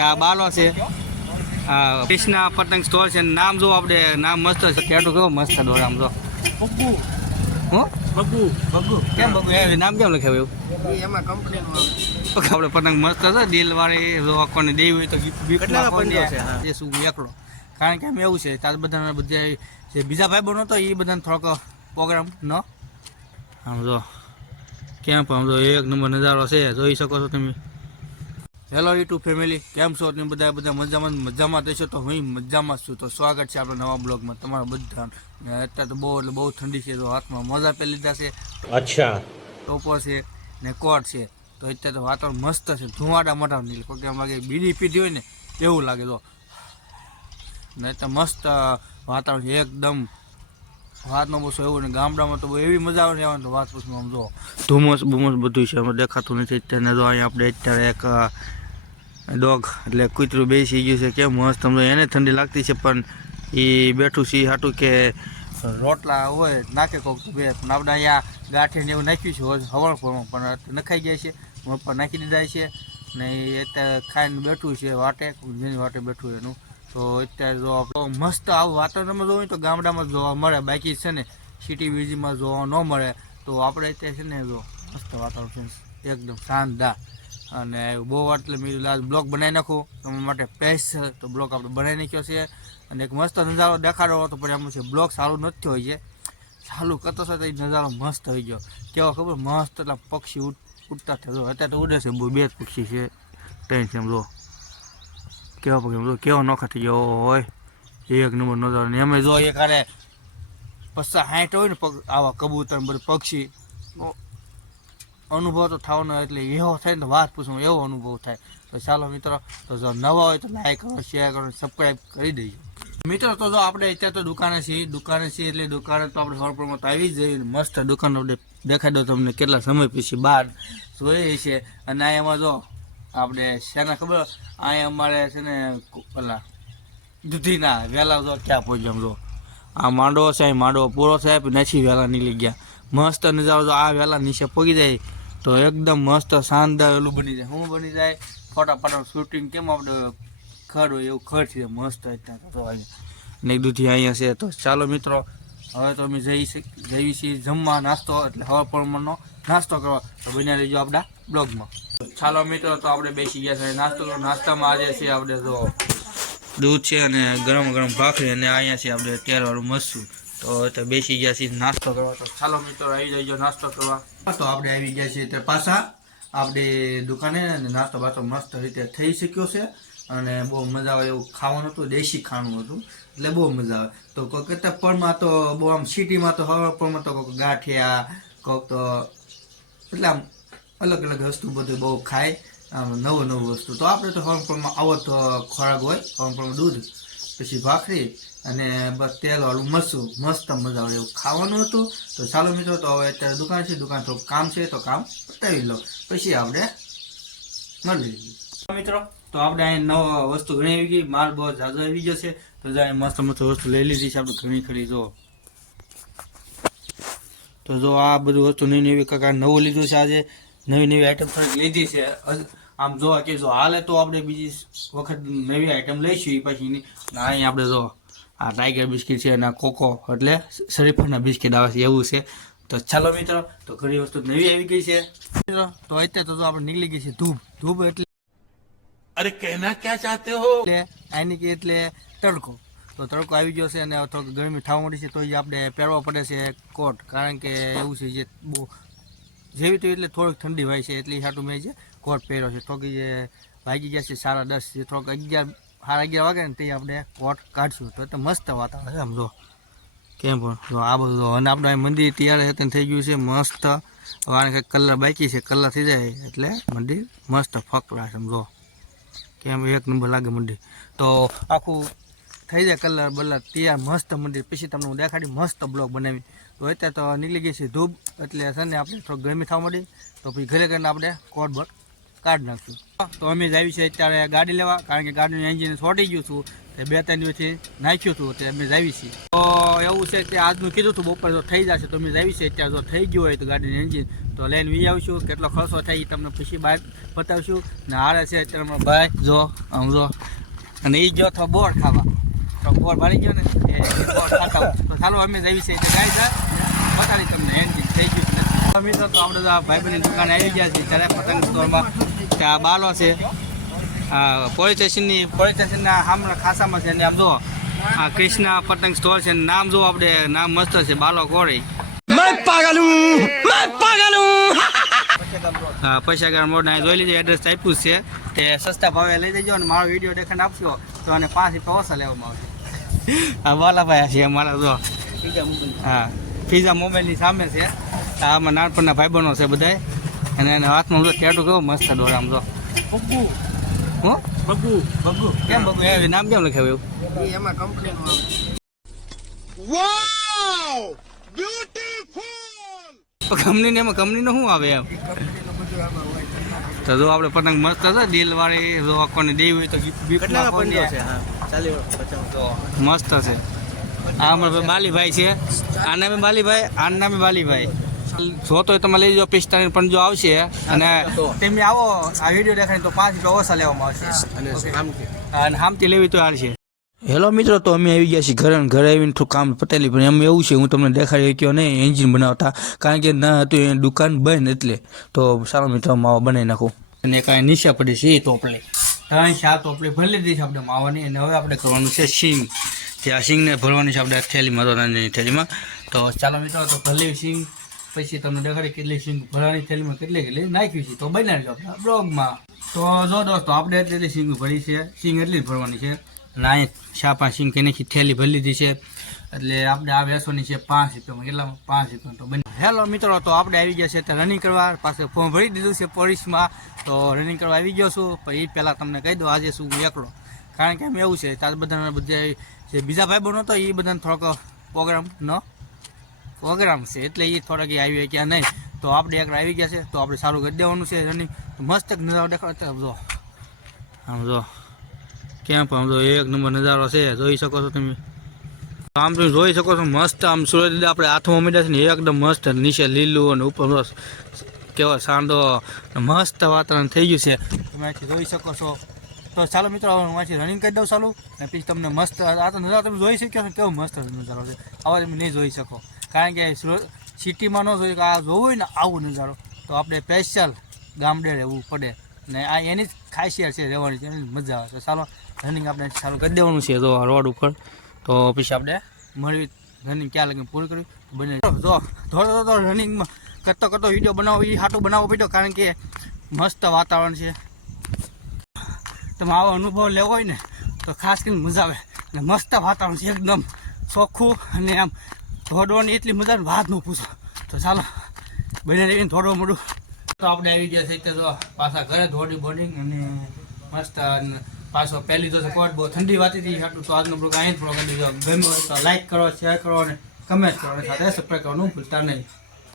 આ બાલો છે. આ કૃષ્ણા પતંગ સ્ટોર છે નામ જો આપણે નામ મસ્ત છે. કેટું કેવો મસ્ત છે દોડ આમ જો. હું? બગ્ગુ બગુ કેમ બગુ એ નામ કેમ લખાવ્યું એમાં કંપનીનું આપણે પતંગ મસ્ત છે દિલવાળી દેવી હોય તો. એ શું એકલો. કારણ કે એમ એવું છે તાર બધાને બધા જે બીજા ભાઈ બનો તો એ બધાને થોડોક પ્રોગ્રામ ન? આમ જો. સમજો આમ જો એક નંબર નજારો છે જોઈ શકો છો તમે. હેલો યુટ્યુબ ફેમિલી કેમ છો? તમે બધા બધા મજામાં મજામાં થશો તો હું મજામાં છું. તો સ્વાગત છે આપણા નવા બ્લોગમાં તમારા બધા અત્યારે તો બહુ એટલે બહુ ઠંડી છે તો હાથમાં મોજા પહેરી લીધા છે. અચ્છા. ટોપો છે ને કોટ છે. તો અત્યારે તો વાતાવરણ મસ્ત છે. ધુવાડા મોટા નીકળે કોઈ એમ લાગે બીડી પીધી હોય ને એવું લાગે તો. ને તો મસ્ત વાતાવરણ છે એકદમ. વાતમાં બસો એવું ને ગામડામાં તો એવી મજા આવે ને તો વાત પૂછમાં આમ જો. ધુમ્મસ બુમ્મસ બધું છે અમે દેખાતું નથી. અત્યારે જો અહીંયા આપણે અત્યારે એક ડોગ એટલે કૂતરું બેસી ગયું છે. કેમ? મસ્ત સમજો એને ઠંડી લાગતી છે, પણ એ બેઠું છે હાટું કે રોટલા હોય, નાખે કોક બે. પણ આપણે અહીંયા ગાંઠે ને એવું નાખ્યું છે હવળ ફળમાં પણ નખાઈ ગયા છે. ઉપર નાખી દીધા છે. ને એ અત્યારે ખાઈને બેઠું છે, વાટે. જેની વાટે બેઠું એનું. તો અત્યારે જો આપણે મસ્ત આવું વાતાવરણમાં જોવું તો ગામડામાં જોવા મળે. બાકી છે ને, સિટી બીજીમાં જોવા ન મળે. તો આપણે અત્યારે છે ને જો, મસ્ત વાતાવરણ એકદમ શાનદાર. અને બહુ વાર એટલે મેં લાલ બ્લોક બનાવી નાખું. તમારા માટે પેસ તો બ્લોક આપણે બનાવી નાખ્યો છે. અને એક મસ્ત નજારો દેખાડો હતો, પણ એમ છે બ્લોક સારું નથી હોય છે. ચાલુ કરતો એ નજારો મસ્ત થઈ ગયો. કેવો ખબર? મસ્ત એટલા પક્ષી ઉઠ ઉડતા થયો અત્યારે તો ઉડે છે બહુ, બે જ પક્ષી છે. ટ્રેન છે એમ, જો. કેવા પક્ષી જો, કેવો નોખા થઈ ગયો. હોય એક નંબર નજારો. ને એમ જો એક આરે પચાસ, સાઠ હોય ને આવા કબૂતર બધું પક્ષી. અનુભવ તો થવાનો એટલે એવો થાય ને તો વાત પૂછું, એવો અનુભવ થાય. તો ચાલો મિત્રો, તો જો નવા હોય તો લાઈક કરો શેર કરો સબસ્ક્રાઈબ કરી દેજો. મિત્રો, તો જો આપણે અત્યારે તો દુકાને છીએ દુકાને છીએ એટલે દુકાને તો આપણે હોરપુરમાં તો આવી જ જઈએ મસ્ત દુકાન આપણે દેખાઈ દો તમને કેટલા સમય પછી બહાર જોઈએ છે. અને અહીંયામાં જો આપણે શેના ખબર? અહીંયા અમારે છે ને પેલા દૂધીના વહેલા જો ક્યાં પહોંચ્યા જો. આ માંડવો છે માંડવો પૂરો થાય નથી વહેલા નીકળી ગયા. મસ્ત નજારો જો આ વહેલા નીચે પગી જાય. તો એકદમ મસ્ત શાનદાર ઓલું બની જાય. શું બની જાય? ફોટા ફોટા શૂટિંગ કેમ આપણે ખડ હોય એવું ખડ છે, મસ્ત અહીંયા ને દૂધી અહીંયા છે. તો ચાલો મિત્રો, હવે તો અમે જઈ જઈએ છીએ જમવા નાસ્તો, એટલે હવા પ્રમાણનો નાસ્તો કરવા. તો બન્યા રહેજો આપણા બ્લોગમાં. ચાલો મિત્રો, તો આપણે બેસી ગયા છે નાસ્તો. નાસ્તામાં આજે છે આપણે તો દૂધ છે અને ગરમ ગરમ ભાખરી અને અહીંયા છે આપણે તેલવાળું મરચું તો તો બેસી ગયા છીએ નાસ્તો કરવા. તો ચાલો મિત્રો, આવી જજો નાસ્તો કરવા. તો આપણે આવી ગયા છીએ તે પાછા. આપણે દુકાને નાસ્તો બાસ્તો મસ્ત રીતે થઈ શક્યો છે. અને બહુ મજા આવે એવું ખાવાનું હતું, દેશી ખાણું હતું. એટલે બહુ મજા આવે. તો કોઈ પણમાં તો બહુ આમ સિટીમાં તો હવા તો કોઈક ગાંઠિયા, કોઈક તો એટલે આમ અલગ અલગ વસ્તુ બધું બહુ ખાય. આમ નવું નવું વસ્તુ. તો આપણે તો હવનપુરમાં આવો તો ખોરાક હોય હવનપુરમાં દૂધ, પછી ભાખરી અને બસ તેલ વાળું મરચું, મસ્ત મજા આવે એવું ખાવાનું હતું. તો ચાલો મિત્રો, તો હવે અત્યારે દુકાન છે, દુકાન થોડું કામ છે, તો કામ પતાવી લો. પછી આપણે મળી લઈએ મિત્રો, તો આપણે અહીં નવા વસ્તુ ઘણી આવી ગઈ, માલ બહુ ઝાઝો આવી ગયો છે. તો જાય મસ્ત મસ્ત વસ્તુ લઈ લીધી છે આપણે ઘણી ખરી, જો. તો જો આ બધું વસ્તુ નવી નવી કાકા નવું લીધું છે આજે. નવી નવી આઈટમ થોડીક લીધી છે. આમ જોવા કે જો હાલે તો આપણે બીજી વખત નવી આઈટમ લઈશું એ પછી. અહીં આપણે જો આ ટાઈગર બિસ્કિટ છે અને કોકો એટલે શરીફાના બિસ્કિટ આવે છે એવું છે. તો ચાલો મિત્રો તો ઘણી વસ્તુ નવી આવી ગઈ છે. મિત્રો તો અત્યારે તો આપણે નીકળી ગઈ છે ધૂપ. ધૂપ એટલે અરે કહેના ક્યાં ચાહતે હો? આની કે એટલે તડકો. તો તડકો આવી ગયો છે અને થોડુંક ગરમી થવા મળી છે તો એ આપણે પહેરવો પડે છે કોટ. કારણ કે એવું છે જે બહુ જેવી તેવી એટલે થોડીક ઠંડી હોય છે એટલી સાટું મેં જે કોટ પહેર્યો છે. થોડીક વાગી ગયા છે સારા દસ થોડોક અગિયાર સાડા અગિયાર વાગે ને તે આપણે કોટ કાઢશું. તો તો મસ્ત વાતાવરણ છે સમજો કેમ પણ? જો આ બધું અને આપણે મંદિર તૈયાર છે થઈ ગયું છે મસ્ત. હવે કંઈક કલર બાકી છે કલર થઈ જાય એટલે મંદિર મસ્ત ફકડા છે આમ જો. કેમ? એક નંબર લાગે મંદિર. તો આખું થઈ જાય કલર બલર તૈયાર મસ્ત મંદિર. પછી તમને હું દેખાડી મસ્ત બ્લોગ બનાવી. તો અત્યારે તો નીકળી ગઈ છે ધૂપ, એટલે છે ને આપણે થોડું ગરમી થવા મળી તો પછી ઘરે કરીને આપણે કોટ બટ કાઢી નાખશું. તો અમે જ આવી છે અત્યારે ગાડી લેવા, કારણ કે ગાડીનું એન્જિન છોટી ગયું છું. તે બે ત્રણ દિવસથી નાખ્યું હતું તે અમે જાવી છીએ. તો એવું છે કે આજનું કીધું હતું, બપોર જો થઈ જશે, તો અમે જાવી છીએ. અત્યારે જો થઈ ગયું હોય તો ગાડીનું એન્જિન તો લઈને વી આવશું. કેટલો ખર્ચો થાય એ તમને પછી બહાર બતાવશું. ને હારે છે અત્યારે ભાઈ, જો, આમ જો. અને એ ગયો તો બોર ખાવા. તો બોર ભરી ગયો ને, એ બોર ખાતા તો ચાલો અમે જઈએ છીએ. એટલે ગાડી જા બતાવી તમને એન્જિન થઈ ગયું તો મિત્રો, તો આપણે ભાઈ આ દુકાને આવી ગયા છીએ. ત્યારે પતંગ સ્ટોરમાં ત્યાં બાલો છે. આ પોલીસ સ્ટેશનની પોલીસ સ્ટેશનના સામે ખાસામાં છે અને આમ જો આ કૃષ્ણા પતંગ સ્ટોર છે નામ જુઓ આપણે નામ મસ્ત છે બાલો કોરી હા પૈસા ગામ રોડ જોઈ લીધું એડ્રેસ આપ્યું છે. તે સસ્તા ભાવે લઈ જજો અને મારો વીડિયો દેખાને આપશો તો અને પાંચ રૂપિયા ઓછા લેવામાં આવશે. હા બાલાભાઈ છે અમારા જો હા પીઝા મોબાઈલની સામે છે. આમાં નાનપણના ભાઈબંધો છે બધાય. અને એના હાથમાં જો ટેટુ કેવો મસ્ત દોરામ જો. હું? બગુ બગુ કેમ બગુ એ નામ કેમ લખાવ્યું એવું? એમાં કંપનીનું કંપની એમાં કંપનીનું શું આવે એમ? આમાં તો જો આપણે પતંગ મસ્ત છે દિલ વાળી જો કોને દેવી હોય તો કોને તો મસ્ત છે. આ અમારા ભાઈ બાલીભાઈ છે. આ નામે બાલીભાઈ આ નામે બાલીભાઈ જોતો તો તમે લઈ જાઓ પિસ્તાલીસ પણ જો આવશે. અને તમે આવો આ વીડિયો દેખાય તો પાંચ રૂપિયા ઓછા લેવામાં આવશે. અને હામથી લેવી તો હાલશે હેલો મિત્રો તો અમે આવી ગયા છીએ ઘરે ઘરે આવીને થોડું કામ પટેલી પણ એમ એવું છે હું તમને દેખાડી શક્યો નહીં એન્જિન બનાવતા. કારણ કે ના હતું એ દુકાન બંધ એટલે. તો સારો મિત્રો માવા બનાવી નાખું. અને કાંઈ નીચે પડી છે એ ટોપલી. ત્રણ ચાર ટોપલી ભરી લીધી છે આપણે માવાની અને હવે આપણે કરવાનું છે સિંગ. જે આ સિંગને ભરવાની છે આપણે થેલીમાં તો નાની થેલીમાં. તો ચાલો મિત્રો તો ભરલી સિંગ. પછી તમને દેખાડી કેટલી સિંગ ભરવાની થેલીમાં કેટલી કેટલી નાખી છે તો બનાવી લો આપણા બ્લોગમાં. તો જો દોસ્તો, આપણે એટલી સિંગ ભરી છે, સિંગ એટલી જ ભરવાની છે. અને ચા પાંચ સિંગ કે થેલી ભરી લીધી છે. એટલે આપણે આ વેસવાની છે પાંચ રૂપિયામાં. કેટલામાં? પાંચ રૂપિયા તો બની હેલો મિત્રો, તો આપણે આવી ગયા છે તે રનિંગ કરવા. પાસે ફોર્મ ભરી દીધું છે પોલીસમાં. તો રનિંગ કરવા આવી ગયો છું. પણ એ પહેલાં તમને કહી દો આજે શું એકલો. કારણ કે એમ એવું છે, તાર બધાના બધા જે બીજા ભાઈ બનો હતો એ બધાને થોડોક પ્રોગ્રામ ન પ્રોગ્રામ છે. એટલે એ થોડાક આવી ગયા નહીં. તો આપણે એક આવી ગયા છે. તો આપણે સારું કરી દેવાનું છે રનિંગ મસ્ત નજારો દેખાડો. જો. આમ જો. કેમ્પ આમ જો એક નંબર નજારો છે. જોઈ શકો છો તમે. આમ તમે જોઈ શકો છો મસ્ત આમ સૂરજ આપણે હાથમાં મીડા છે ને એકદમ મસ્ત નીચે લીલું અને ઉપર કેવો સાંડો મસ્ત વાતાવરણ થઈ ગયું છે. તમે આથી જોઈ શકો છો. તો ચાલો મિત્રો હું અહીંથી રનિંગ કરી દઉં ચાલુ. અને પછી તમને મસ્ત આ તો નજારો તમે જોઈ શક્યો છો કેવો મસ્ત નજારો છે. આવા તમે નહીં જોઈ શકો. કારણ કે સિટીમાં ન જોઈએ કે આ જોવું હોય ને આવું નજારો, તો આપણે સ્પેશિયલ ગામડે રહેવું પડે. ને આ એની જ ખાસિયત છે રહેવાની, એની મજા આવે. તો ચાલો રનિંગ આપણે ચાલુ કરી દેવાનું છે તો રોડ ઉપર. તો પછી આપણે મળી રનિંગ ક્યાં લગી પૂરી કરી બને. જો થોડો થોડો રનિંગમાં કરતો કરતો વીડિયો બનાવો એ હાટું બનાવવો પડ્યો, કારણ કે મસ્ત વાતાવરણ છે. તમે આવો અનુભવ લેવો હોય ને, તો ખાસ કરીને મજા આવે. અને મસ્ત વાતાવરણ છે એકદમ ચોખ્ખું અને આમ દોડવાની એટલી મજા વાત ન પૂછો. તો ચાલો, બને લઈને થોડું મોડું તો આપણે આવી ગયા છે તો પાછા ઘરે દોડી બોર્ડિંગ અને મસ્ત પાછો પહેલી તો કોટ બહુ ઠંડી વાતી હતી આટલું તો આજનો બ્લોગ અહીં જ પ્રોગ્રામ દીધો. ગમ્યો હોય તો લાઈક કરો શેર કરો અને કમેન્ટ કરો. અને સાથે સબસ્ક્રાઈબ કરવાનું ભૂલતા નહીં.